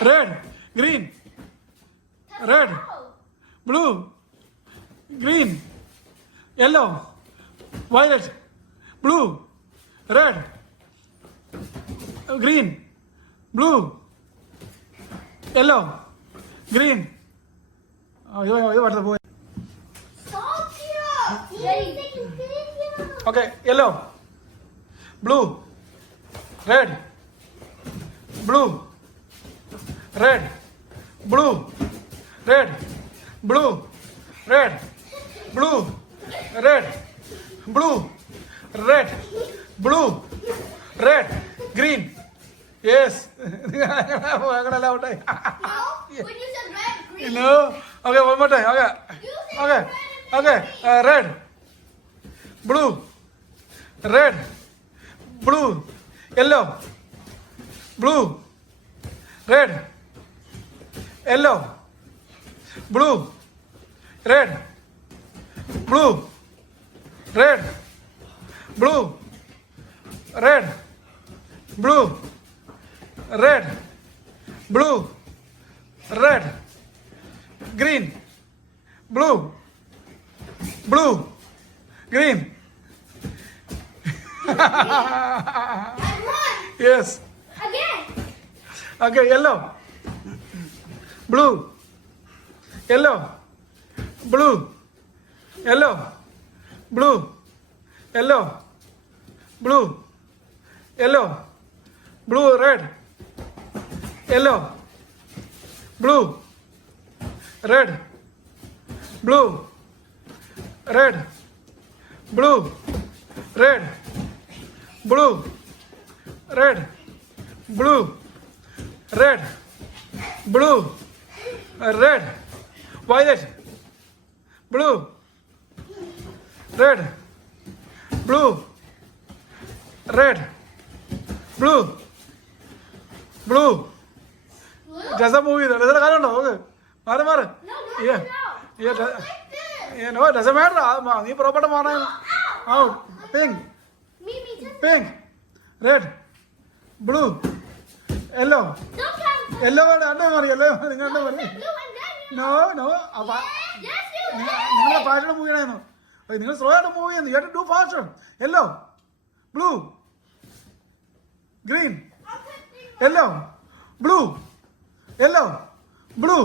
Red, green, red, blue, green, yellow, violet, blue, red, green, blue, yellow, green. ഇത് അടുത്ത പോയി. Okay, yellow, blue, red, blue, red, blue, red, blue, red, blue, red, blue, red, blue, red, green. Yes. അങ്ങനെയല്ല ഔട്ടേ. When you said red, green. No. Okay, one more time. Okay. Okay. Okay. Red, blue, red, blue, yellow, blue, red, yellow, blue, red, blue, red, blue, red, blue, red, blue, red, green, blue, blue, green. And one. Yes. Again. Okay, yellow, blue, yellow, blue, yellow, blue, yellow, blue, yellow, blue, red, yellow, blue, red, blue, red, blue, red, blue, red, blue, red, blue, red, violet, blue, red, blue, red, blue, blue. Does that movie? Does that I don't know. Okay. Mara. No, Yeah. no. Yeah. Like this. Yeah. No, it doesn't matter. You proper mara. Out. Pink. Me just. Pink. Red. Blue. Yellow. Don't count. Yellow and under Mari. Yellow. Under No, Mari. blue and then you. No, no. Yes, you നിങ്ങളെ പാട്ടിയുടെ മൂവിയായിരുന്നു. നിങ്ങൾ slow ആയിട്ട് move ചെയ്യുന്നു. You have to do faster. Yellow, blue, green, yellow, blue, yellow, blue,